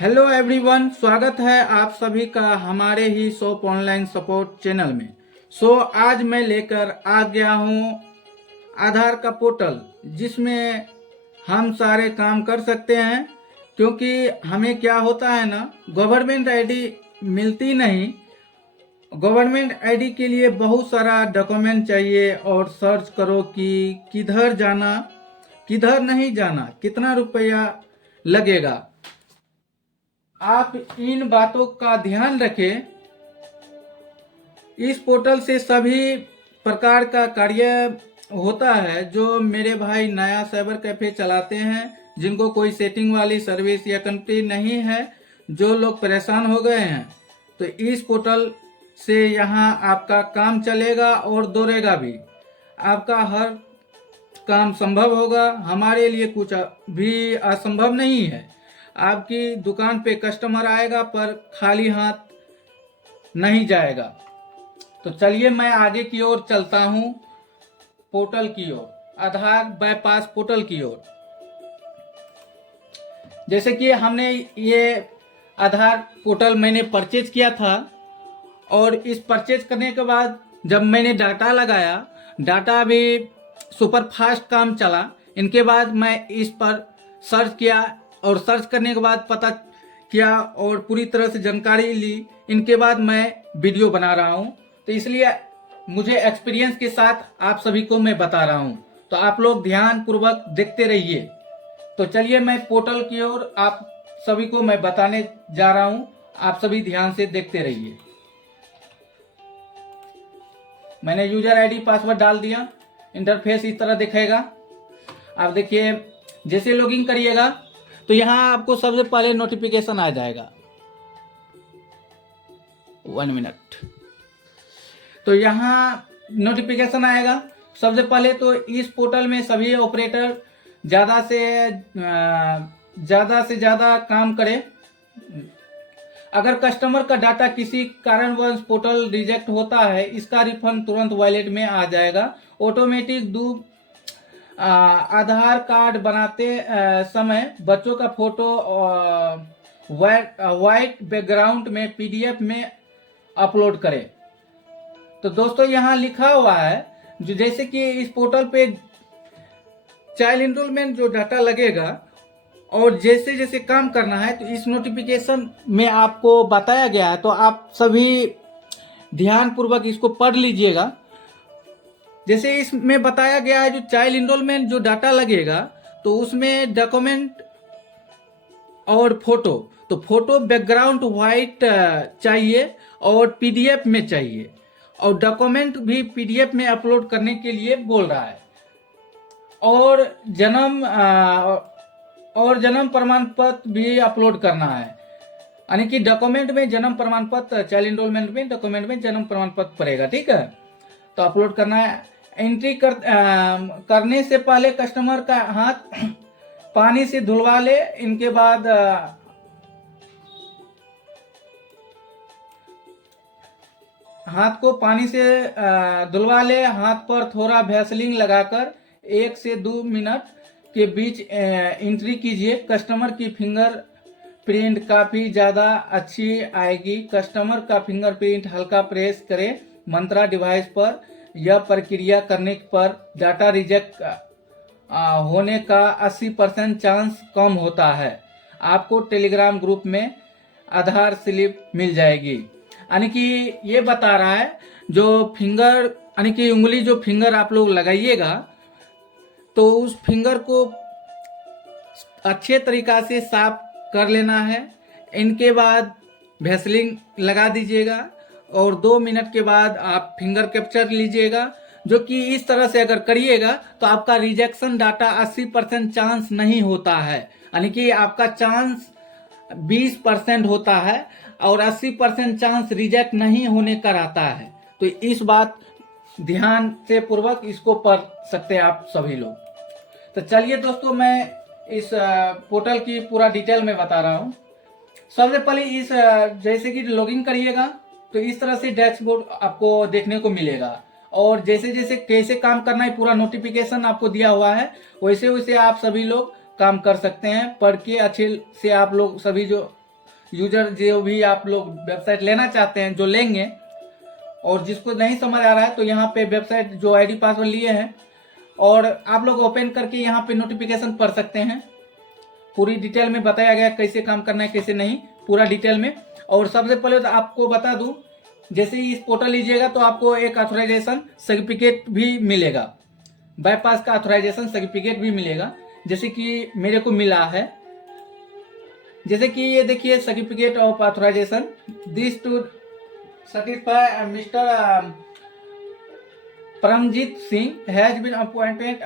Hello everyone, स्वागत है आप सभी का हमारे ही शॉप ऑनलाइन सपोर्ट चैनल में। आज मैं लेकर आ गया हूँ आधार का पोर्टल, जिसमें हम सारे काम कर सकते हैं। क्योंकि हमें क्या होता है ना, गवर्नमेंट आईडी मिलती नहीं। गवर्नमेंट आईडी के लिए बहुत सारा डॉक्यूमेंट चाहिए और सर्च करो कि किधर जाना किधर नहीं जाना, कितना रुपया लगेगा। आप इन बातों का ध्यान रखें। इस पोर्टल से सभी प्रकार का कार्य होता है। जो मेरे भाई नया साइबर कैफे चलाते हैं, जिनको कोई सेटिंग वाली सर्विस या कंपनी नहीं है, जो लोग परेशान हो गए हैं, तो इस पोर्टल से यहाँ आपका काम चलेगा और दौड़ेगा भी। आपका हर काम संभव होगा। हमारे लिए कुछ भी असंभव नहीं है। आपकी दुकान पे कस्टमर आएगा पर खाली हाथ नहीं जाएगा। तो चलिए मैं आगे की ओर चलता हूँ, पोर्टल की ओर, आधार बाईपास पोर्टल की ओर। जैसे कि हमने ये आधार पोर्टल मैंने परचेज किया था, और इस परचेज करने के बाद जब मैंने डाटा लगाया, डाटा भी सुपर फास्ट काम चला। इनके बाद मैं इस पर सर्च किया, और सर्च करने के बाद पता किया और पूरी तरह से जानकारी ली। इनके बाद मैं वीडियो बना रहा हूँ, तो इसलिए मुझे एक्सपीरियंस के साथ आप सभी को मैं बता रहा हूँ। तो आप लोग ध्यान पूर्वक देखते रहिए। तो चलिए मैं पोर्टल की ओर आप सभी को मैं बताने जा रहा हूँ, आप सभी ध्यान से देखते रहिए। मैंने यूजर आईडी पासवर्ड डाल दिया। इंटरफेस इस तरह दिखेगा। आप देखिए, जैसे लॉगिन करिएगा तो यहाँ आपको सबसे पहले नोटिफिकेशन आ जाएगा। 1 मिनट। तो यहाँ नोटिफिकेशन आएगा। सबसे पहले तो इस पोर्टल में सभी ऑपरेटर ज़्यादा से ज़्यादा काम करें। अगर कस्टमर का डाटा किसी कारणवश पोर्टल रिजेक्ट होता है, इसका रिफंड तुरंत वॉलेट में आ जाएगा। ऑटोमेटिक आधार कार्ड बनाते समय बच्चों का फोटो वाइट बैकग्राउंड में पीडीएफ में अपलोड करें। तो दोस्तों यहाँ लिखा हुआ है, जो जैसे कि इस पोर्टल पे चाइल्ड एनरोलमेंट जो डाटा लगेगा और जैसे जैसे काम करना है, तो इस नोटिफिकेशन में आपको बताया गया है। तो आप सभी ध्यान पूर्वक इसको पढ़ लीजिएगा। जैसे इसमें बताया गया है, जो चाइल्ड एनरोलमेंट जो डाटा लगेगा, तो उसमें डॉक्यूमेंट और फोटो, तो फोटो बैकग्राउंड वाइट चाहिए और पीडीएफ में चाहिए, और डॉक्यूमेंट भी पीडीएफ में अपलोड करने के लिए बोल रहा है। और जन्म प्रमाण पत्र भी अपलोड करना है। यानी कि डॉक्यूमेंट में जन्म प्रमाण पत्र, चाइल्ड एनरोलमेंट में डॉक्यूमेंट में जन्म प्रमाण पत्र पड़ेगा, ठीक है। तो अपलोड करना है। एंट्री करने से पहले कस्टमर का हाथ पानी से धुलवा ले। इनके बाद हाथ को पानी से धुलवा ले। हाथ पर थोड़ा वैसलीन लगाकर 1 से 2 मिनट के बीच एंट्री कीजिए। कस्टमर की फिंगर प्रिंट काफी ज्यादा अच्छी आएगी। कस्टमर का फिंगरप्रिंट हल्का प्रेस करें मंत्रा डिवाइस पर। यह प्रक्रिया करने पर डाटा रिजेक्ट होने का 80% चांस कम होता है। आपको टेलीग्राम ग्रुप में आधार स्लिप मिल जाएगी। यानी कि ये बता रहा है, जो फिंगर यानी कि उंगली जो फिंगर आप लोग लगाइएगा, तो उस फिंगर को अच्छे तरीका से साफ कर लेना है। इनके बाद वैसलीन लगा दीजिएगा, और 2 मिनट के बाद आप फिंगर कैप्चर लीजिएगा। जो कि इस तरह से अगर करिएगा तो आपका रिजेक्शन डाटा 80% चांस नहीं होता है। यानी कि आपका चांस 20% होता है, और 80% चांस रिजेक्ट नहीं होने का रहता है। तो इस बात ध्यान से पूर्वक इसको पढ़ सकते हैं आप सभी लोग। तो चलिए दोस्तों, मैं इस पोर्टल की पूरा डिटेल में बता रहा हूँ। सबसे पहले जैसे कि लॉगिन करिएगा तो इस तरह से डैशबोर्ड आपको देखने को मिलेगा, और जैसे जैसे कैसे काम करना है पूरा नोटिफिकेशन आपको दिया हुआ है। वैसे वैसे आप सभी लोग काम कर सकते हैं। पढ़ के अच्छे से आप लोग सभी जो यूजर जो भी आप लोग वेबसाइट लेना चाहते हैं जो लेंगे, और जिसको नहीं समझ आ रहा है तो यहाँ पे वेबसाइट जो आईडी पासवर्ड लिए हैं और आप लोग ओपन करके यहाँ पे नोटिफिकेशन पढ़ सकते हैं। पूरी डिटेल में बताया गया कैसे काम करना है कैसे नहीं, पूरा डिटेल में। और सबसे पहले तो आपको बता दूं, जैसे ही इस पोर्टल लीजिएगा तो आपको एक ऑथराइजेशन सर्टिफिकेट भी मिलेगा, बाईपास का ऑथराइजेशन सर्टिफिकेट भी मिलेगा, जैसे कि मेरे को मिला है। जैसे कि ये देखिए, certificate of authorization this to certify mister Paramjit Singh has been appointed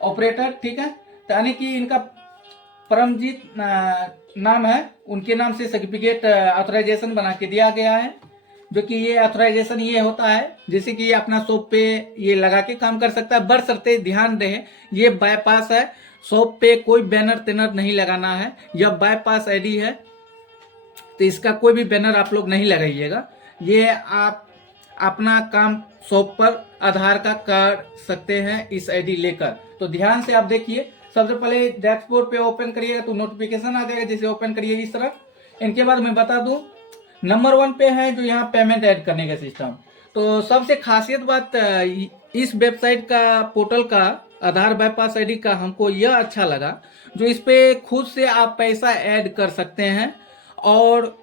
operator, ठीक है। यानी कि इनका परमजीत नाम है, उनके नाम से सर्टिफिकेट ऑथराइजेशन बना के दिया गया है। जो कि ये ऑथराइजेशन ये होता है जैसे कि ये अपना शॉप पे ये लगा के काम कर सकता है, बशर्ते ध्यान रहे ये बाईपास है, शॉप पे कोई बैनर तेनर नहीं लगाना है। यह बाईपास आईडी है तो इसका कोई भी बैनर आप लोग नहीं लगाइएगा। ये आप अपना काम शॉप पर आधार का कर सकते हैं इस आईडी लेकर। तो ध्यान से आप देखिए, सबसे पहले डैशबोर्ड पे ओपन करिएगा तो नोटिफिकेशन आ जाएगा, जैसे ओपन करिए इस तरह। इनके बाद मैं बता दूं, नंबर 1 पे है जो यहाँ पेमेंट ऐड करने का सिस्टम। तो सबसे खासियत बात इस वेबसाइट का, पोर्टल का, आधार बाईपास आईडी का हमको यह अच्छा लगा, जो इस पे खुद से आप पैसा ऐड कर सकते हैं और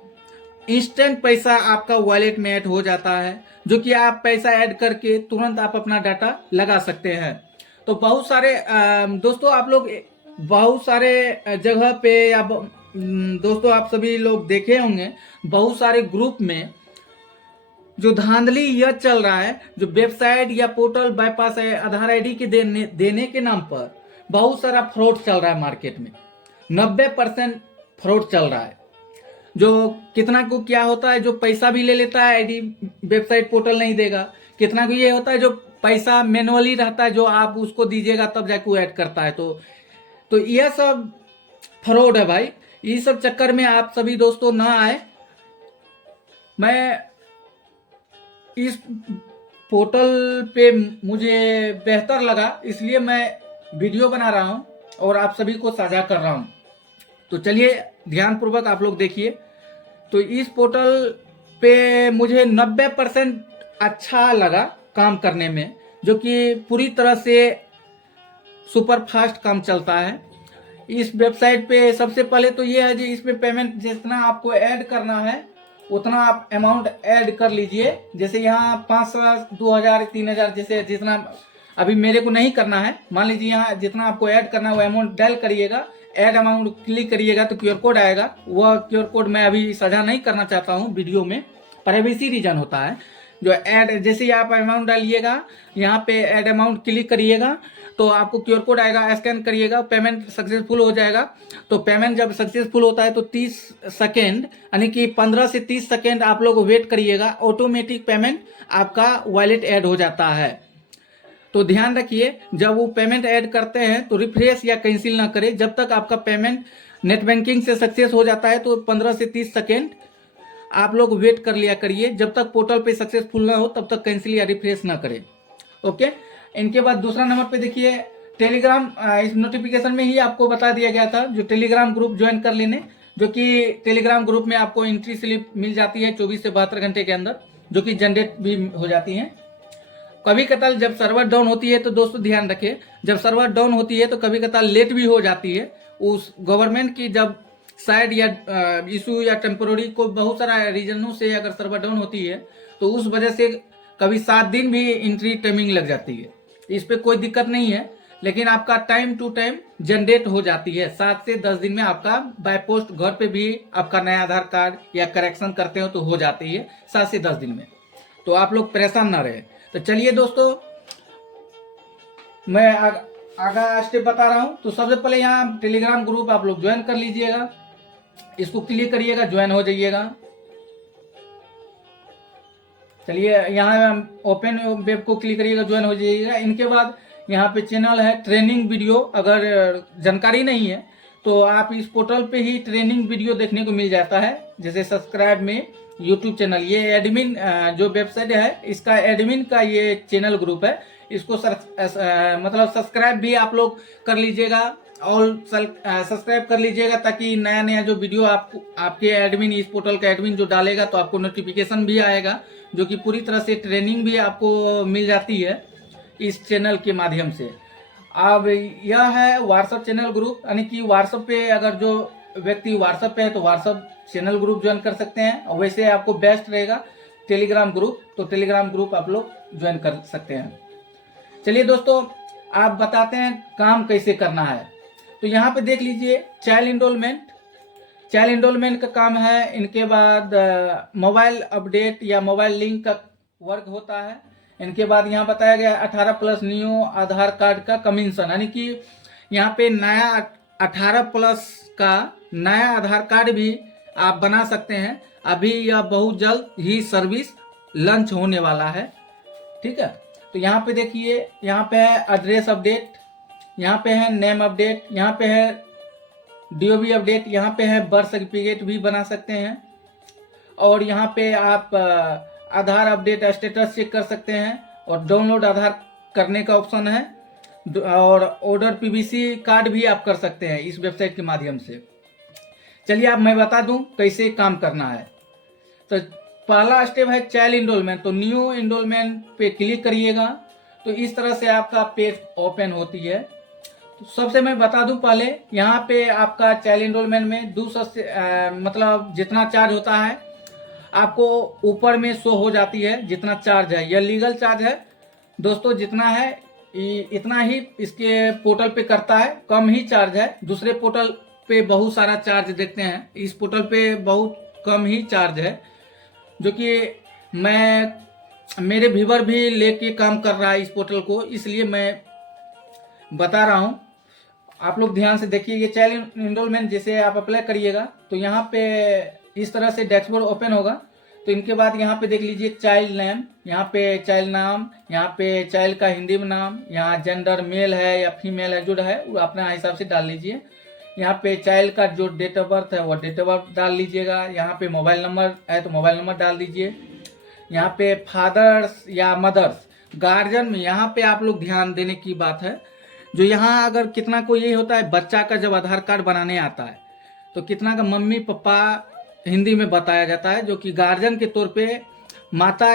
इंस्टेंट पैसा आपका वॉलेट में ऐड हो जाता है, जो कि आप पैसा ऐड करके तुरंत आप अपना डाटा लगा सकते हैं। तो बहुत सारे दोस्तों, आप लोग बहुत सारे जगह पे या दोस्तों आप सभी लोग देखे होंगे, बहुत सारे ग्रुप में जो धांधली यह चल रहा है, जो वेबसाइट या पोर्टल बाईपास आधार आईडी के देने के नाम पर बहुत सारा फ्रॉड चल रहा है मार्केट में। 90% फ्रॉड चल रहा है। जो कितना को क्या होता है, जो पैसा भी ले लेता है आईडी, वेबसाइट पोर्टल नहीं देगा। कितना को ये होता है जो पैसा मैनुअली रहता है, जो आप उसको दीजिएगा तब जाके वो ऐड करता है। तो यह सब फ्रॉड है भाई। ये सब चक्कर में आप सभी दोस्तों ना आए। मैं इस पोर्टल पे मुझे बेहतर लगा, इसलिए मैं वीडियो बना रहा हूं और आप सभी को साझा कर रहा हूं। तो चलिए ध्यान पूर्वक आप लोग देखिए। तो इस पोर्टल पे मुझे 90% अच्छा लगा काम करने में, जो कि पूरी तरह से सुपर फास्ट काम चलता है। इस वेबसाइट पे सबसे पहले तो ये है जी, इसमें पेमेंट जितना आपको ऐड करना है उतना आप अमाउंट ऐड कर लीजिए। जैसे यहाँ 500, 2000, 3000, जैसे जितना अभी मेरे को नहीं करना है, मान लीजिए यहाँ जितना आपको ऐड करना है वो अमाउंट डायल करिएगा, ऐड अमाउंट क्लिक करिएगा तो क्यूआर कोड आएगा। वह क्यूआर कोड मैं अभी साझा नहीं करना चाहता हूँ वीडियो में, प्राइवेसी रीजन होता है। जो ऐड, जैसे आप अमाउंट डालिएगा, यहाँ पे ऐड अमाउंट क्लिक करिएगा तो आपको क्यूआर कोड आएगा, स्कैन करिएगा, पेमेंट सक्सेसफुल हो जाएगा। तो पेमेंट जब सक्सेसफुल होता है तो 30 सेकेंड, यानी कि 15 से 30 सेकेंड आप लोग वेट करिएगा, ऑटोमेटिक पेमेंट आपका वॉलेट ऐड हो जाता है। तो ध्यान रखिए, जब वो पेमेंट ऐड करते हैं तो रिफ्रेश या कैंसिल ना करें। जब तक आपका पेमेंट नेट बैंकिंग से सक्सेस हो जाता है तो 15 से 30 सेकेंड आप लोग वेट कर लिया करिए। जब तक पोर्टल पे सक्सेसफुल ना हो तब तक कैंसिल या रिफ्रेश ना करें। ओके। इनके बाद दूसरा नंबर पे देखिए, टेलीग्राम, इस नोटिफिकेशन में ही आपको बता दिया गया था जो टेलीग्राम ग्रुप ज्वाइन कर लेने, जो कि टेलीग्राम ग्रुप में आपको एंट्री स्लिप मिल जाती है 24 से 72 घंटे के अंदर, जो कि जनरेट भी हो जाती है। कभी कतार जब सर्वर डाउन होती है तो दोस्तों ध्यान रखें, जब सर्वर डाउन होती है तो कभी कतार लेट भी हो जाती है। उस गवर्नमेंट की जब साइड या इशू या टेम्पोररी को बहुत सारा रीजनों से अगर सर्वर डाउन होती है तो उस वजह से कभी 7 दिन भी एंट्री टाइमिंग लग जाती है। इस पे कोई दिक्कत नहीं है, लेकिन आपका टाइम टू टाइम जनरेट हो जाती है। 7 से 10 दिन में आपका बाय पोस्ट घर पे भी आपका नया आधार कार्ड या करेक्शन करते हो तो हो जाती है 7 से 10 दिन में। तो आप लोग परेशान ना रहे। तो चलिए दोस्तों, मैं आगा स्टेप बता रहा हूं। तो सबसे पहले यहाँ टेलीग्राम ग्रुप आप लोग ज्वाइन कर लीजिएगा, इसको क्लिक करिएगा, ज्वाइन हो जाइएगा। चलिए यहाँ ओपन वेब को क्लिक करिएगा, ज्वाइन हो जाइएगा। इनके बाद यहाँ पे चैनल है ट्रेनिंग वीडियो, अगर जानकारी नहीं है तो आप इस पोर्टल पे ही ट्रेनिंग वीडियो देखने को मिल जाता है। जैसे सब्सक्राइब में यूट्यूब चैनल, ये एडमिन जो वेबसाइट है इसका एडमिन का ये चैनल ग्रुप है, इसको मतलब सब्सक्राइब भी आप लोग कर लीजिएगा ऑल सब्सक्राइब कर लीजिएगा, ताकि नया नया जो वीडियो आपके एडमिन, इस पोर्टल का एडमिन जो डालेगा तो आपको नोटिफिकेशन भी आएगा, जो कि पूरी तरह से ट्रेनिंग भी आपको मिल जाती है इस चैनल के माध्यम से। अब यह है व्हाट्सएप चैनल ग्रुप, यानी कि व्हाट्सएप पे अगर जो व्यक्ति व्हाट्सएप पे है तो व्हाट्सएप चैनल ग्रुप ज्वाइन कर सकते हैं, और वैसे आपको बेस्ट रहेगा टेलीग्राम ग्रुप, तो टेलीग्राम ग्रुप आप लोग ज्वाइन कर सकते हैं। चलिए दोस्तों, आप बताते हैं काम कैसे करना है। तो यहाँ पे देख लीजिए चाइल्ड इनरोलमेंट का काम है। इनके बाद मोबाइल अपडेट या मोबाइल लिंक का वर्क होता है। इनके बाद यहाँ बताया गया 18+ न्यू आधार कार्ड का कमीशन, यानी कि यहाँ पे नया 18+ का नया आधार कार्ड भी आप बना सकते हैं। अभी यह बहुत जल्द ही सर्विस लॉन्च होने वाला है, ठीक है। तो यहाँ पे देखिए, यहाँ पे है एड्रेस अपडेट, यहाँ पे है नेम अपडेट, यहाँ पे है डीओबी अपडेट, यहाँ पे है बर्थ सर्टिफिकेट भी बना सकते हैं, और यहाँ पे आप आधार अपडेट स्टेटस चेक कर सकते हैं, और डाउनलोड आधार करने का ऑप्शन है, और ऑर्डर पीवीसी कार्ड भी आप कर सकते हैं इस वेबसाइट के माध्यम से। चलिए अब मैं बता दूं कैसे काम करना है। तो पहला स्टेप है चाइल्ड इनरोलमेंट, तो न्यू इनरोलमेंट पे क्लिक करिएगा, तो इस तरह से आपका पेज ओपन होती है। तो सबसे मैं बता दूं पहले, यहाँ पे आपका चाइल्ड इनरोलमेंट में 200 से मतलब जितना चार्ज होता है आपको ऊपर में शो हो जाती है, जितना चार्ज है। यह लीगल चार्ज है दोस्तों, जितना है इतना ही इसके पोर्टल पे करता है, कम ही चार्ज है। दूसरे पोर्टल पे बहुत सारा चार्ज देखते हैं, इस पोर्टल पे बहुत कम ही चार्ज है, जो कि मेरे व्यूवर भी लेके काम कर रहा है इस पोर्टल को, इसलिए मैं बता रहा हूँ। आप लोग ध्यान से देखिए, ये चाइल्ड इनरोलमेंट जैसे आप अप्लाई करिएगा तो यहाँ पे इस तरह से डैशबोर्ड ओपन होगा। तो इनके बाद यहाँ पे देख लीजिए चाइल्ड नेम, यहाँ पे चाइल्ड नाम, यहाँ पे चाइल्ड का हिंदी में नाम, यहाँ जेंडर मेल है या फीमेल है जो है वो अपने हिसाब से डाल लीजिए। यहाँ पे चाइल्ड का जो डेट ऑफ बर्थ है वो डेट ऑफ बर्थ डाल लीजिएगा। यहाँ पे मोबाइल नंबर है तो मोबाइल नंबर डाल दीजिए। यहाँ पे फादर्स या मदर्स, गार्जियन में यहाँ पे आप लोग ध्यान देने की बात है, जो यहाँ अगर कितना को यही होता है, बच्चा का जब आधार कार्ड बनाने आता है तो कितना का मम्मी पापा हिंदी में बताया जाता है, जो कि गार्जियन के तौर पे माता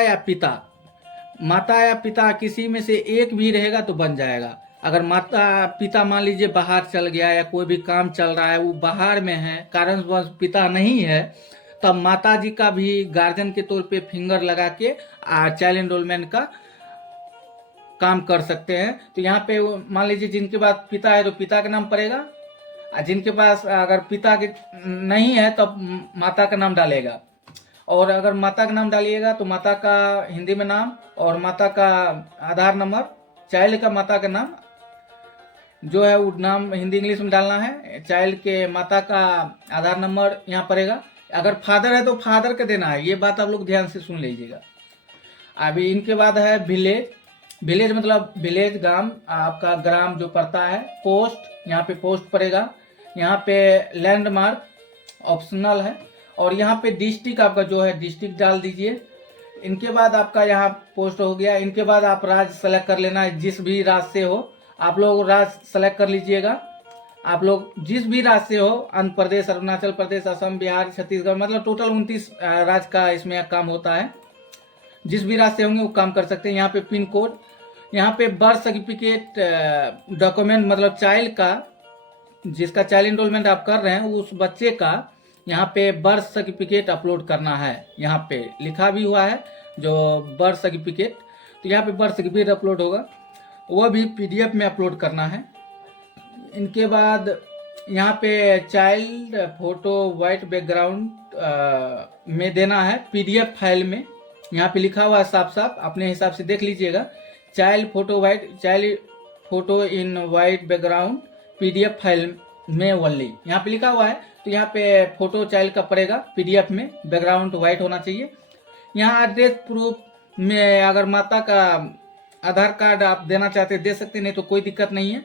या पिता किसी में से एक भी रहेगा तो बन जाएगा। अगर माता पिता मान लीजिए बाहर चल गया या कोई भी काम चल रहा है, वो बाहर में है, कारणवश पिता नहीं है, तब माता जी का भी गार्जियन के तौर पे फिंगर लगा के चाइल्ड एनरोलमेंट का काम कर सकते हैं। तो यहाँ पे मान लीजिए जिनके पास पिता है तो पिता का नाम पड़ेगा, जिनके पास अगर पिता के नहीं है तब माता का नाम डालेगा, और अगर माता का नाम डालिएगा तो माता का हिंदी में नाम और माता का आधार नंबर, चाइल्ड का माता का नाम जो है वो नाम हिंदी इंग्लिश में डालना है, चाइल्ड के माता का आधार नंबर यहाँ पड़ेगा। अगर फादर है तो फादर का देना है, ये बात आप लोग ध्यान से सुन लीजिएगा। अभी इनके बाद है विलेज मतलब विलेज ग्राम, आपका ग्राम जो पड़ता है, पोस्ट यहाँ पे पोस्ट पड़ेगा, यहाँ पे लैंडमार्क ऑप्शनल है, और यहाँ पे डिस्ट्रिक्ट आपका जो है डिस्ट्रिक्ट डाल दीजिए। इनके बाद आपका यहाँ पोस्ट हो गया। इनके बाद आप राज्य सेलेक्ट कर लेना है, जिस भी राज्य से हो आप लोग राज्य सेलेक्ट कर लीजिएगा। आप लोग जिस भी राज्य से हो, आंध्र प्रदेश, अरुणाचल प्रदेश, असम, बिहार, छत्तीसगढ़, मतलब टोटल 29 राज्य का इसमें काम होता है। जिस भी राज्य से होंगे वो काम कर सकते हैं। यहाँ पे पिन कोड, यहाँ पे बर्थ सर्टिफिकेट डॉक्यूमेंट, मतलब चाइल्ड का, जिसका चाइल्ड एनरोलमेंट आप कर रहे हैं उस बच्चे का यहाँ पे बर्थ सर्टिफिकेट अपलोड करना है। यहाँ पे लिखा भी हुआ है जो बर्थ सर्टिफिकेट, तो यहाँ पे बर्थ सर्टिफिकेट अपलोड होगा, वह भी PDF में अपलोड करना है। इनके बाद यहाँ पे चाइल्ड फोटो वाइट बैकग्राउंड में देना है, PDF फाइल में। यहाँ पे लिखा हुआ है साफ साफ, अपने हिसाब से देख लीजिएगा। Child photo in white background PDF file में ओनली, यहाँ पे लिखा हुआ है। तो यहाँ पे फोटो चाइल्ड का पड़ेगा PDF में, बैकग्राउंड वाइट होना चाहिए। यहाँ एड्रेस प्रूफ में अगर माता का आधार कार्ड आप देना चाहते हैं दे सकते, नहीं तो कोई दिक्कत नहीं है।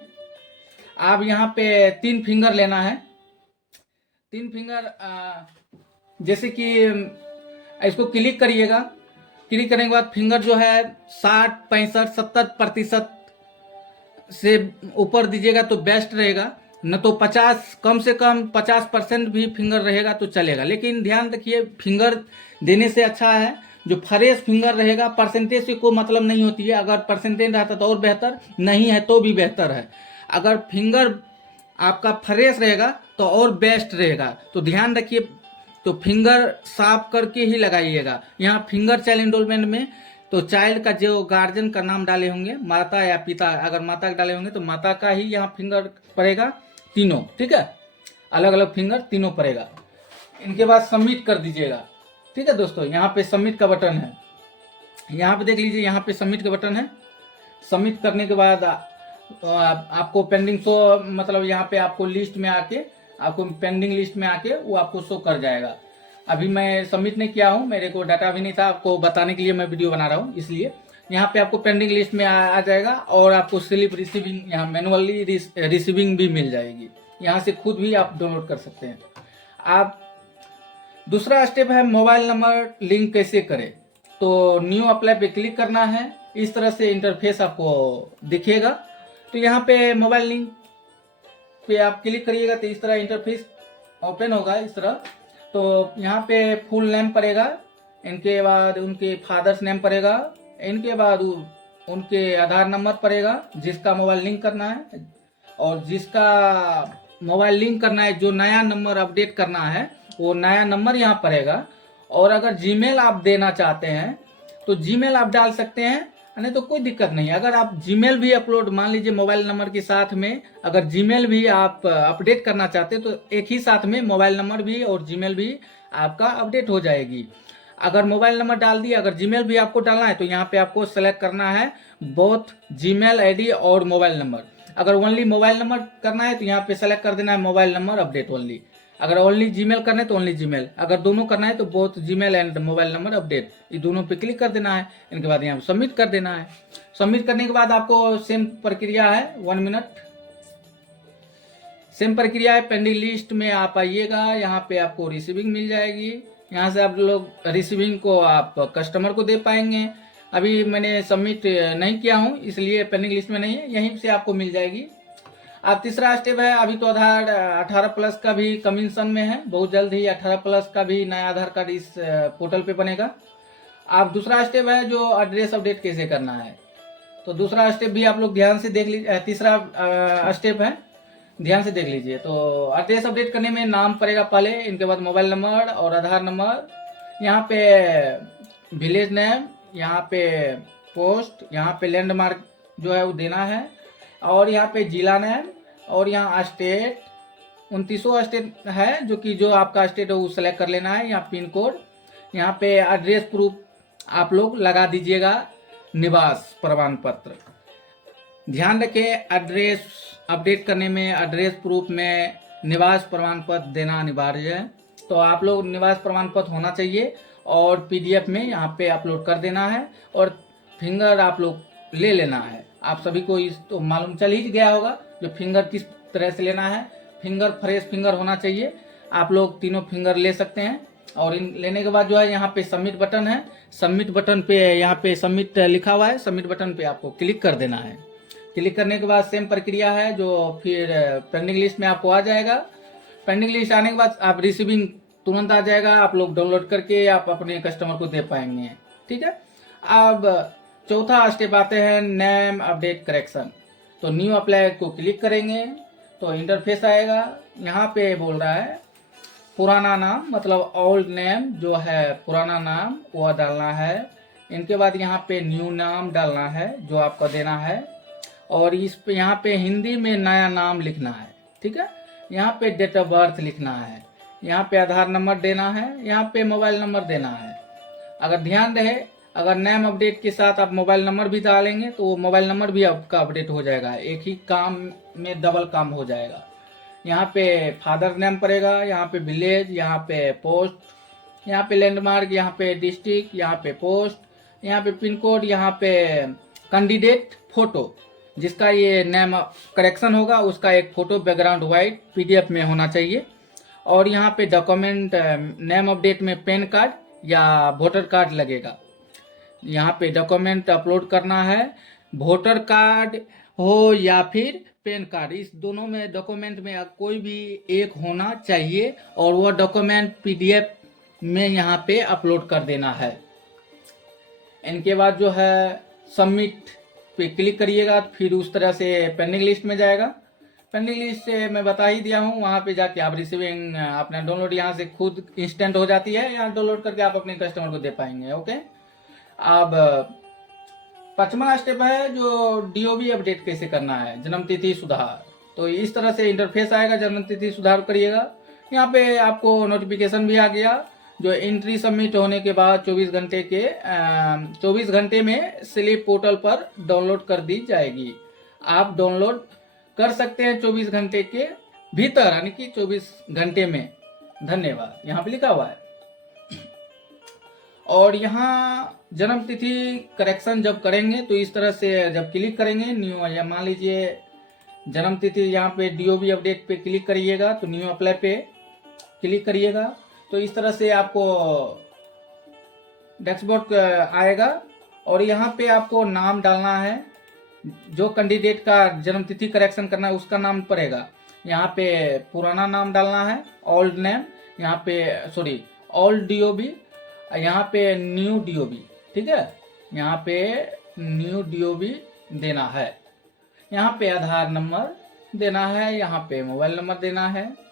आप यहाँ पे 3 फिंगर लेना है। 3 फिंगर जैसे कि इसको क्लिक करिएगा, क्लिक करने के बाद फिंगर जो है 60, 65, 70% से ऊपर दीजिएगा तो बेस्ट रहेगा। न तो 50, कम से कम 50% भी फिंगर रहेगा तो चलेगा। लेकिन ध्यान रखिए, फिंगर देने से अच्छा है जो फ्रेश फिंगर रहेगा। परसेंटेज से कोई मतलब नहीं होती है, अगर परसेंटेज रहता तो और बेहतर, नहीं है तो भी बेहतर है। अगर फिंगर आपका फ्रेश रहेगा तो और बेस्ट रहेगा। तो ध्यान रखिए, तो फिंगर साफ करके ही लगाइएगा। यहाँ फिंगर चाइल्ड एनरोलमेंट में तो चाइल्ड का जो गार्जियन का नाम डाले होंगे, माता या पिता, अगर माता का डाले होंगे तो माता का ही यहाँ फिंगर पड़ेगा तीनों, ठीक है, अलग अलग फिंगर तीनों पड़ेगा। इनके बाद सबमिट कर दीजिएगा, ठीक है दोस्तों। यहाँ पे सबमिट का बटन है, यहाँ पे देख लीजिए, यहाँ पे सबमिट का बटन है। सबमिट करने के बाद आपको पेंडिंग शो, मतलब यहाँ पे आपको लिस्ट में आके, आपको पेंडिंग लिस्ट में आके वो आपको शो कर जाएगा। अभी मैं सबमिट नहीं किया हूँ, मेरे को डाटा भी नहीं था, आपको बताने के लिए मैं वीडियो बना रहा हूँ, इसलिए यहाँ पे आपको पेंडिंग लिस्ट में आ जाएगा। और आपको स्लिप रिसीविंग, यहाँ मैनुअली रिसीविंग भी मिल जाएगी। यहाँ से खुद भी आप डाउनलोड कर सकते हैं। आप दूसरा स्टेप है मोबाइल नंबर लिंक कैसे करें। तो न्यू अप्लाई पे क्लिक करना है। इस तरह से इंटरफेस आपको दिखेगा। तो यहाँ पे मोबाइल लिंक पे आप क्लिक करिएगा तो इस तरह इंटरफेस ओपन होगा, इस तरह। तो यहाँ पे फुल नेम पड़ेगा, इनके बाद उनके फादर्स नेम पड़ेगा, इनके बाद उनके आधार नंबर पड़ेगा जिसका मोबाइल लिंक करना है, और जिसका मोबाइल लिंक करना है, जो नया नंबर अपडेट करना है वो नया नंबर यहाँ पड़ेगा। और अगर जीमेल आप देना चाहते हैं तो जीमेल आप डाल सकते हैं, नहीं तो कोई दिक्कत नहीं। अगर आप जीमेल भी अपलोड, मान लीजिए मोबाइल नंबर के साथ में अगर जीमेल भी आप अपडेट करना चाहते हैं तो एक ही साथ में मोबाइल नंबर भी और जीमेल भी आपका अपडेट हो जाएगी। अगर मोबाइल नंबर डाल दिया, अगर जीमेल भी आपको डालना है तो यहाँ पे आपको सेलेक्ट करना है बोथ जीमेल आईडी और मोबाइल नंबर। अगर ओनली मोबाइल नंबर करना है तो यहाँ पे सेलेक्ट कर देना है मोबाइल नंबर अपडेट ओनली। अगर ओनली जीमेल करना है तो ओनली जीमेल, अगर दोनों करना है तो both Gmail and mobile number update, ये दोनों पे क्लिक कर देना है। इनके बाद यहाँ सबमिट कर देना है। सबमिट करने के बाद आपको सेम प्रक्रिया है, 1 मिनट, सेम प्रक्रिया है। पेंडिंग लिस्ट में आप आइएगा, यहाँ पे आपको रिसीविंग मिल जाएगी। यहाँ से आप लोग रिसीविंग को आप कस्टमर को दे पाएंगे। अभी मैंने सबमिट नहीं किया हूँ इसलिए पेंडिंग लिस्ट में नहीं है, यहीं से आपको मिल जाएगी। अब तीसरा स्टेप है, अभी तो आधार 18+ का भी कमीशन में है, बहुत जल्द ही 18+ का भी नया आधार कार्ड इस पोर्टल पे बनेगा। अब दूसरा स्टेप है जो एड्रेस अपडेट कैसे करना है। तो दूसरा स्टेप भी आप लोग ध्यान से देख लीजिए, तीसरा स्टेप है, ध्यान से देख लीजिए। तो एड्रेस अपडेट करने में नाम पड़ेगा पहले, इनके बाद मोबाइल नंबर और आधार नंबर, यहाँ पे विलेज नेम, यहाँ पे पोस्ट, यहाँ पे लैंडमार्क जो है वो देना है, और यहाँ पे जिला नेम, और यहाँ स्टेट 29 स्टेट है, जो कि जो आपका स्टेट है वो सेलेक्ट कर लेना है। यहाँ पिन कोड, यहाँ पे एड्रेस प्रूफ आप लोग लगा दीजिएगा, निवास प्रमाण पत्र। ध्यान रखें, एड्रेस अपडेट करने में एड्रेस प्रूफ में निवास प्रमाण पत्र देना अनिवार्य है। तो आप लोग निवास प्रमाण पत्र होना चाहिए और PDF में यहाँ पे अपलोड कर देना है, और फिंगर आप लोग ले लेना है। आप सभी को इस तो मालूम चल ही गया होगा जो फिंगर किस तरह से लेना है। फिंगर फ्रेश फिंगर होना चाहिए, आप लोग तीनों फिंगर ले सकते हैं। और इन लेने के बाद जो है यहाँ पे सबमिट बटन है, सबमिट बटन पे यहाँ पे सबमिट लिखा हुआ है, सबमिट बटन पे आपको क्लिक कर देना है। क्लिक करने के बाद सेम प्रक्रिया है, जो फिर पेंडिंग लिस्ट में आपको आ जाएगा। पेंडिंग लिस्ट आने के बाद आप रिसीविंग तुरंत आ जाएगा, आप लोग डाउनलोड करके आप अपने कस्टमर को दे पाएंगे, ठीक है। अब चौथा स्टेप आते हैं नेम अपडेट करेक्शन। तो न्यू अप्लाई को क्लिक करेंगे तो इंटरफेस आएगा। यहाँ पे बोल रहा है पुराना नाम, मतलब ओल्ड नेम जो है पुराना नाम वो डालना है। इनके बाद यहाँ पे न्यू नाम डालना है जो आपका देना है, और इस पे यहाँ पे हिंदी में नया नाम लिखना है, ठीक है। यहाँ पे डेट ऑफ बर्थ लिखना है, यहाँ पे आधार नंबर देना है, यहाँ पे मोबाइल नंबर देना है। अगर ध्यान रहे, अगर नेम अपडेट के साथ आप मोबाइल नंबर भी डालेंगे तो वो मोबाइल नंबर भी आपका अपडेट हो जाएगा, एक ही काम में डबल काम हो जाएगा। यहाँ पे फादर नेम पड़ेगा, यहाँ पे विलेज, यहाँ पे पोस्ट, यहाँ पे लैंडमार्क, यहाँ पे डिस्ट्रिक्ट, यहाँ पे पोस्ट, यहाँ पे पिन कोड, यहाँ पे कैंडिडेट फोटो, जिसका ये नेम करेक्शन होगा उसका एक फोटो बैकग्राउंड वाइट PDF में होना चाहिए। और यहाँ पे डॉक्यूमेंट नेम अपडेट में पैन कार्ड या वोटर कार्ड लगेगा। यहाँ पे डॉक्यूमेंट अपलोड करना है, वोटर कार्ड हो या फिर पैन कार्ड, इस दोनों में डॉक्यूमेंट में कोई भी एक होना चाहिए और वह डॉक्यूमेंट पीडीएफ में यहाँ पे अपलोड कर देना है। इनके बाद जो है सबमिट पे क्लिक करिएगा, फिर उस तरह से पेंडिंग लिस्ट में जाएगा। पेंडिंग लिस्ट से मैं बता ही दिया हूँ, वहाँ पे जाके आप रिसीविंग अपना डाउनलोड यहाँ से खुद इंस्टेंट हो जाती है, यहाँ डाउनलोड करके आप अपने कस्टमर को दे पाएंगे। ओके, अब 5वां स्टेप है जो डीओबी अपडेट कैसे करना है, जन्मतिथि सुधार। तो इस तरह से इंटरफेस आएगा, जन्मतिथि सुधार करिएगा। यहाँ पे आपको नोटिफिकेशन भी आ गया, जो एंट्री सबमिट होने के बाद 24 घंटे में स्लिप पोर्टल पर डाउनलोड कर दी जाएगी। आप डाउनलोड कर सकते हैं 24 घंटे के भीतर, यानी कि 24 घंटे में। धन्यवाद, यहाँ पे लिखा हुआ है। और यहाँ जन्मतिथि करेक्शन जब करेंगे तो इस तरह से जब क्लिक करेंगे न्यू, या मान लीजिए जन्मतिथि, यहाँ पे डीओबी अपडेट पे क्लिक करिएगा तो न्यू अप्लाई पे क्लिक करिएगा, तो इस तरह से आपको डैशबोर्ड आएगा। और यहाँ पे आपको नाम डालना है, जो कैंडिडेट का जन्मतिथि करेक्शन करना है उसका नाम पड़ेगा। यहाँ पे पुराना नाम डालना है, ओल्ड नेम, यहाँ पे सॉरी ओल्ड डीओबी, यहाँ पे न्यू डीओबी, ठीक है। यहाँ पे न्यू डीओबी देना है, यहाँ पे आधार नंबर देना है, यहाँ पे मोबाइल नंबर देना है,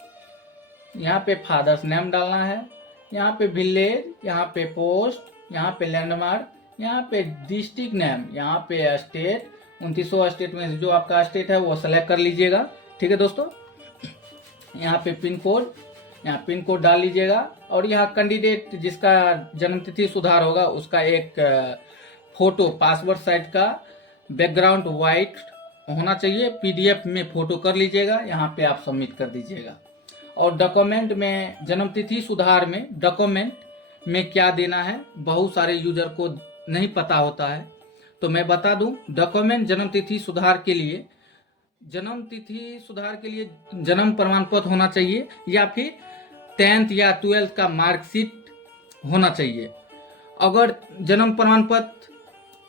यहाँ पे फादर्स नेम डालना है, यहाँ पे विलेज, यहाँ पे पोस्ट, यहाँ पे लैंडमार्क, यहाँ पे डिस्ट्रिक्ट नेम, यहाँ पे स्टेट, 29 स्टेट में जो आपका स्टेट है वो सेलेक्ट कर लीजिएगा, ठीक है दोस्तों। यहाँ पे पिन कोड, यहाँ पिन कोड डाल लीजिएगा। और यहाँ कैंडिडेट जिसका जन्मतिथि सुधार होगा उसका एक फोटो पासवर्ड साइज का बैकग्राउंड वाइट होना चाहिए, पीडीएफ में फोटो कर लीजिएगा, यहाँ पे आप सबमिट कर दीजिएगा। और डॉक्यूमेंट में, जन्मतिथि सुधार में डॉक्यूमेंट में क्या देना है बहुत सारे यूजर को नहीं पता होता है, तो मैं बता दूं। डॉक्यूमेंट जन्मतिथि सुधार के लिए जन्म प्रमाण पत्र होना चाहिए, या फिर 10th या 12th का मार्कशीट होना चाहिए। अगर जन्म प्रमाण पत्र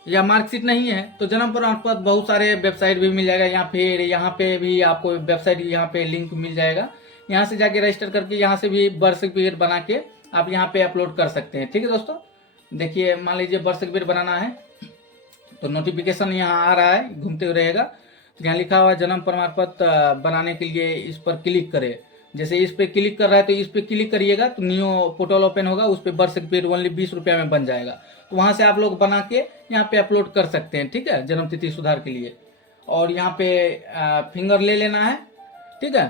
या मार्कशीट नहीं है तो जन्म प्रमाण पत्र बहुत सारे वेबसाइट भी मिल जाएगा, या फिर यहाँ पे भी आपको वेबसाइट, यहाँ पे लिंक मिल जाएगा, यहाँ से जाके रजिस्टर करके यहाँ से भी बर्थ सर्टिफिकेट बना के आप यहाँ पे अपलोड कर सकते हैं, ठीक है दोस्तों। देखिए मान लीजिए बर्थ सर्टिफिकेट बनाना है तो नोटिफिकेशन यहाँ आ रहा है, घूमते हुए रहेगा, तो यहाँ लिखा हुआ जन्म प्रमाण पत्र बनाने के लिए इस पर क्लिक करें। जैसे इस पे क्लिक कर रहा है तो इस पे क्लिक करिएगा तो न्यू पोर्टल ओपन होगा, उस पर बर्थ सर्टिफिकेट ओनली 20 रुपये में बन जाएगा, तो वहाँ से आप लोग बना के यहाँ पे अपलोड कर सकते हैं, ठीक है, जन्मतिथि सुधार के लिए। और यहाँ पे फिंगर ले लेना है, ठीक है,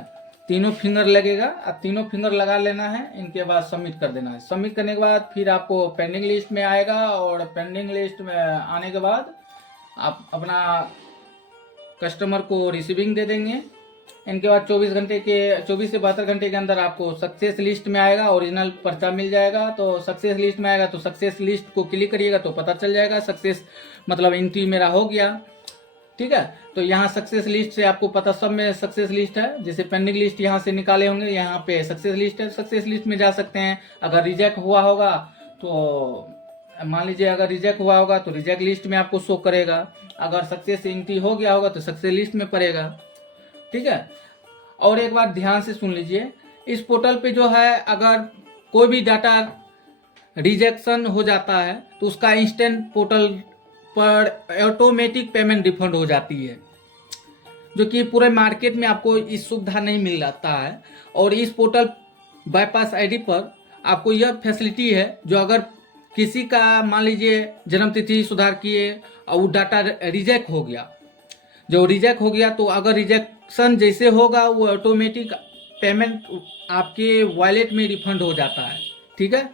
तीनों फिंगर लगेगा, अब तीनों फिंगर लगा लेना है, इनके बाद सबमिट कर देना है। सबमिट करने के बाद फिर आपको पेंडिंग लिस्ट में आएगा, और पेंडिंग लिस्ट में आने के बाद आप अपना कस्टमर को रिसीविंग दे देंगे। इनके बाद 24 से 72 घंटे के अंदर आपको सक्सेस लिस्ट में आएगा, ओरिजिनल पर्चा मिल जाएगा। तो सक्सेस लिस्ट में आएगा तो सक्सेस लिस्ट को क्लिक करिएगा तो पता चल जाएगा सक्सेस मतलब एंट्री मेरा हो गया, ठीक है। तो यहाँ सक्सेस लिस्ट से आपको पता, सब में सक्सेस लिस्ट है, जैसे पेंडिंग लिस्ट यहाँ से निकाले होंगे, यहाँ पे सक्सेस लिस्ट है, सक्सेस लिस्ट में जा सकते हैं। अगर रिजेक्ट हुआ होगा तो मान लीजिए अगर रिजेक्ट हुआ होगा तो रिजेक्ट लिस्ट में आपको शो करेगा, अगर सक्सेस एंट्री हो गया होगा तो सक्सेस लिस्ट में पड़ेगा, ठीक है। और एक बात ध्यान से सुन लीजिए, इस पोर्टल पे जो है अगर कोई भी डाटा रिजेक्शन हो जाता है तो उसका इंस्टेंट पोर्टल पर ऑटोमेटिक पेमेंट रिफंड हो जाती है, जो कि पूरे मार्केट में आपको इस सुविधा नहीं मिल जाता है। और इस पोर्टल बाईपास आईडी पर आपको यह फैसिलिटी है, जो अगर किसी का मान लीजिए जन्मतिथि सुधार किए और वो डाटा रिजेक्ट हो गया, जो रिजेक्ट हो गया तो अगर रिजेक्शन जैसे होगा वो ऑटोमेटिक पेमेंट आपके वॉलेट में रिफंड हो जाता है, ठीक है।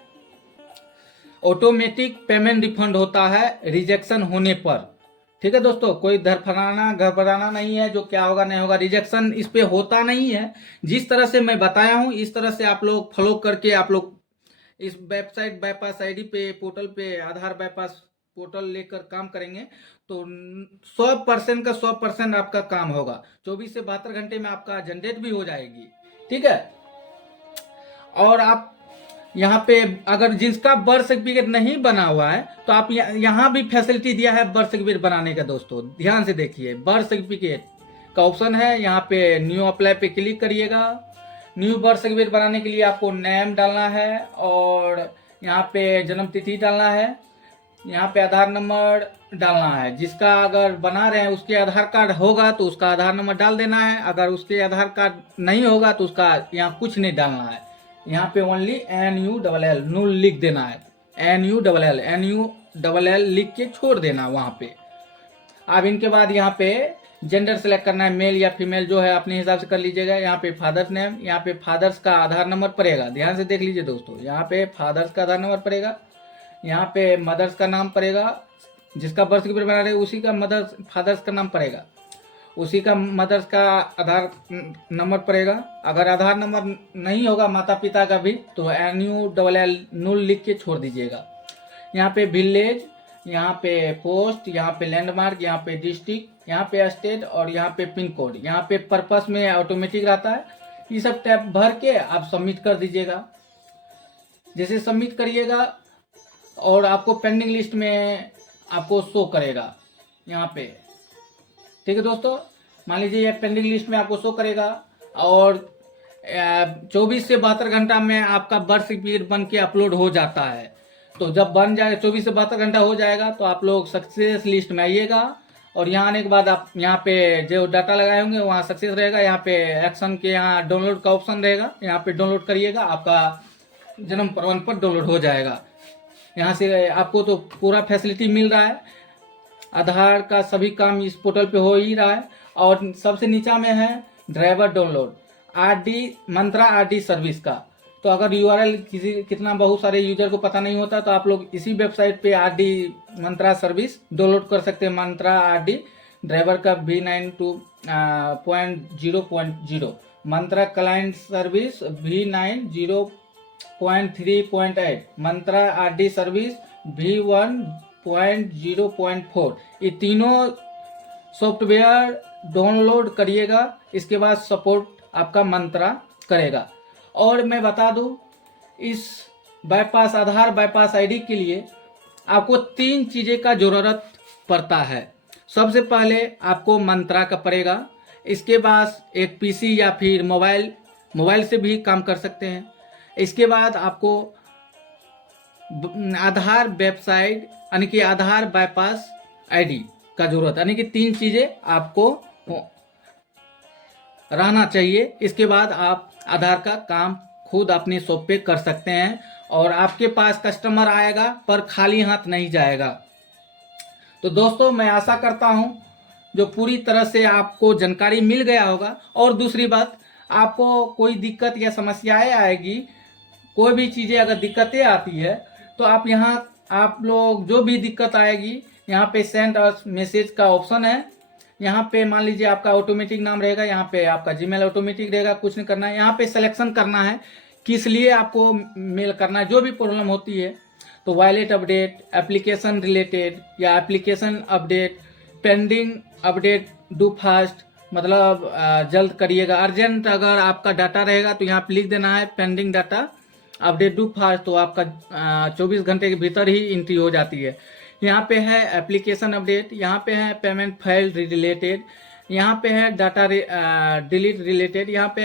ऑटोमेटिक पेमेंट रिफंड होता है रिजेक्शन होने पर, ठीक है दोस्तों। कोई घबराना नहीं है, जो क्या होगा नहीं होगा, रिजेक्शन इस पे होता नहीं है। जिस तरह से मैं बताया हूं इस तरह से आप लोग फॉलो करके आप लोग इस वेबसाइट बाईपास आईडी पे पोर्टल पे आधार बाईपास पोर्टल लेकर काम करेंगे तो 100% का 100% आपका काम होगा। 24 से 72 घंटे में आपका जनरेट भी हो जाएगी, ठीक है। और आप यहाँ पे अगर जिसका बर्थ सर्टिफिकेट नहीं बना हुआ है तो आप यहाँ भी फैसिलिटी दिया है बर्थ सर्टिफिकेट बनाने का। दोस्तों ध्यान से देखिए, बर्थ सर्टिफिकेट का ऑप्शन है, यहाँ पे न्यू अप्लाई पे क्लिक करिएगा। न्यू बर्थ सर्टिफिकेट बनाने के लिए आपको नेम डालना है और यहाँ पे जन्म तिथि डालना है, यहाँ पे आधार नंबर डालना है। जिसका अगर बना रहे हैं उसके आधार कार्ड होगा तो उसका आधार नंबर डाल देना है, अगर उसके आधार कार्ड नहीं होगा तो उसका यहाँ कुछ नहीं डालना है। यहाँ पे ओनली NULL नूल लिख देना है, NULL लिख के छोड़ देना वहाँ पे। अब इनके बाद यहाँ पे जेंडर सेलेक्ट करना है, मेल या फीमेल जो है अपने हिसाब से कर लीजिएगा। यहाँ पे फादर्स नेम, यहाँ पे फादर्स का आधार नंबर पड़ेगा, ध्यान से देख लीजिए दोस्तों, यहाँ पे फादर्स का आधार नंबर पड़ेगा। यहाँ पे मदर्स का नाम पड़ेगा, जिसका बर्थ सर्टिफिकेट बना रहे उसी का मदर्स फादर्स का नाम पड़ेगा, उसी का मदर्स का आधार नंबर पड़ेगा। अगर आधार नंबर नहीं होगा माता पिता का भी तो NULL नूल लिख के छोड़ दीजिएगा। यहाँ पे विलेज, यहाँ पे पोस्ट, यहाँ पे लैंडमार्क, यहाँ पे डिस्ट्रिक्ट, यहाँ पे स्टेट और यहाँ पे पिन कोड। यहाँ पे पर्पस में ऑटोमेटिक रहता है, ये सब टैब भर के आप सबमिट कर दीजिएगा। जैसे सबमिट करिएगा और आपको पेंडिंग लिस्ट में आपको शो करेगा यहाँ पे, ठीक है दोस्तों। मान लीजिए ये पेंडिंग लिस्ट में आपको शो करेगा और 24 से 72 घंटा में आपका बर्थ सर्टिफिकेट बन के अपलोड हो जाता है। तो जब बन जाए 24 से 72 घंटा हो जाएगा तो आप लोग सक्सेस लिस्ट में आइएगा और यहाँ आने के बाद आप यहाँ पे जो डाटा लगाए होंगे वहाँ सक्सेस रहेगा। यहाँ पे एक्शन के यहाँ डाउनलोड का ऑप्शन रहेगा, यहाँ पे डाउनलोड करिएगा, आपका जन्म प्रमाण पत्र डाउनलोड हो जाएगा। यहाँ से आपको तो पूरा फैसिलिटी मिल रहा है, आधार का सभी काम इस पोर्टल पे हो ही रहा है। और सबसे नीचा में है ड्राइवर डाउनलोड मंत्रा RD सर्विस का। तो अगर URL कितना बहुत सारे यूजर को पता नहीं होता तो आप लोग इसी वेबसाइट पे RD मंत्रा सर्विस डाउनलोड कर सकते हैं। मंत्रा RD ड्राइवर का V9.0.0, मंत्रा क्लाइंट सर्विस V9.0.3.8, मंत्रा RD सर्विस V1.0.4। ये तीनों सॉफ्टवेयर डाउनलोड करिएगा, इसके बाद सपोर्ट आपका मंत्रा करेगा। और मैं बता दूं, इस बाईपास आधार बाईपास ID के लिए आपको 3 चीज़ें का ज़रूरत पड़ता है। सबसे पहले आपको मंत्रा का पड़ेगा, इसके बाद एक PC या फिर मोबाइल से भी काम कर सकते हैं। इसके बाद आपको आधार वेबसाइट यानी कि आधार बाईपास ID का जरूरत, यानी कि 3 चीज़ें आपको रहना चाहिए। इसके बाद आप आधार का काम खुद अपने शॉप पे कर सकते हैं और आपके पास कस्टमर आएगा पर खाली हाथ नहीं जाएगा। तो दोस्तों मैं आशा करता हूं जो पूरी तरह से आपको जानकारी मिल गया होगा। और दूसरी बात, आपको कोई दिक्कत या समस्याएं आएगी, कोई भी चीज़ें अगर दिक्कतें आती है तो आप लोग जो भी दिक्कत आएगी यहाँ पे सेंड अस मैसेज का ऑप्शन है। यहाँ पे मान लीजिए आपका ऑटोमेटिक नाम रहेगा, यहाँ पे आपका जीमेल ऑटोमेटिक रहेगा, कुछ नहीं करना है। यहाँ पे सिलेक्शन करना है किस लिए आपको मेल करना है, जो भी प्रॉब्लम होती है। तो वॉलेट अपडेट, एप्लीकेशन रिलेटेड या application update, pending update do fast, मतलब जल्द करिएगा। अर्जेंट अगर आपका डाटा रहेगा तो यहाँ पे लिख देना है pending data update do fast, तो आपका 24 घंटे के भीतर ही एंट्री हो जाती है। यहाँ पे है एप्लीकेशन अपडेट, यहाँ पे है पेमेंट फाइल रिलेटेड, यहाँ पे है डाटा डिलीट रिलेटेड, यहाँ पे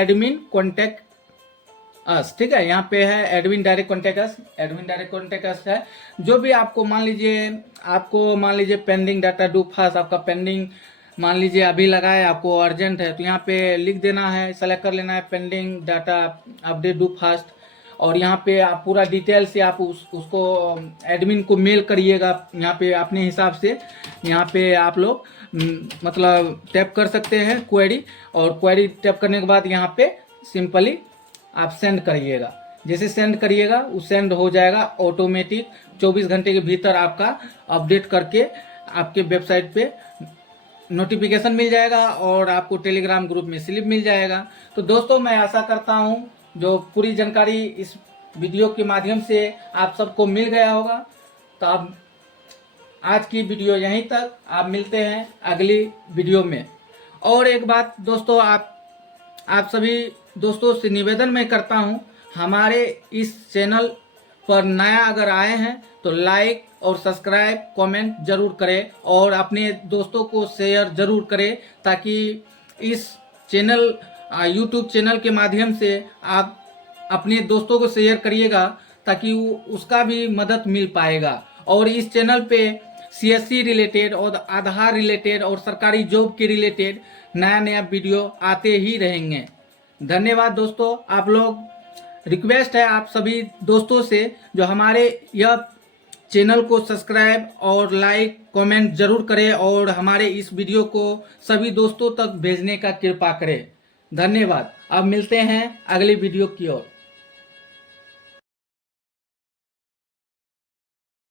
एडमिन कॉन्टेक्ट अस, ठीक है। यहाँ पे है एडमिन डायरेक्ट कॉन्टेक्ट अस है। जो भी आपको मान लीजिए पेंडिंग डाटा डू फास्ट, आपका पेंडिंग मान लीजिए अभी लगा है, आपको अर्जेंट है, तो यहाँ पे लिख देना है, सेलेक्ट कर लेना है pending data update do fast. और यहाँ पे आप पूरा डिटेल से आप उसको एडमिन को मेल करिएगा। यहाँ पे अपने हिसाब से यहाँ पे आप लोग मतलब टैप कर सकते हैं क्वेरी, और क्वेरी टैप करने के बाद यहाँ पे सिंपली आप सेंड करिएगा। जैसे सेंड करिएगा वो सेंड हो जाएगा ऑटोमेटिक, 24 घंटे के भीतर आपका अपडेट करके आपके वेबसाइट पे नोटिफिकेशन मिल जाएगा और आपको टेलीग्राम ग्रुप में स्लिप मिल जाएगा। तो दोस्तों मैं आशा करता हूँ जो पूरी जानकारी इस वीडियो के माध्यम से आप सबको मिल गया होगा। तो अब आज की वीडियो यहीं तक, आप मिलते हैं अगली वीडियो में। और एक बात दोस्तों, आप सभी दोस्तों से निवेदन मैं करता हूं, हमारे इस चैनल पर नया अगर आए हैं तो लाइक और सब्सक्राइब कमेंट जरूर करें और अपने दोस्तों को शेयर जरूर करें, ताकि इस चैनल यूट्यूब चैनल के माध्यम से आप अपने दोस्तों को शेयर करिएगा, ताकि उसका भी मदद मिल पाएगा। और इस चैनल पे सीएससी रिलेटेड और आधार रिलेटेड और सरकारी जॉब के रिलेटेड नया नया वीडियो आते ही रहेंगे। धन्यवाद दोस्तों। आप लोग, रिक्वेस्ट है आप सभी दोस्तों से जो हमारे यह चैनल को सब्सक्राइब और लाइक कमेंट जरूर करें और हमारे इस वीडियो को सभी दोस्तों तक भेजने का कृपा करें। धन्यवाद। अब मिलते हैं अगली वीडियो की ओर।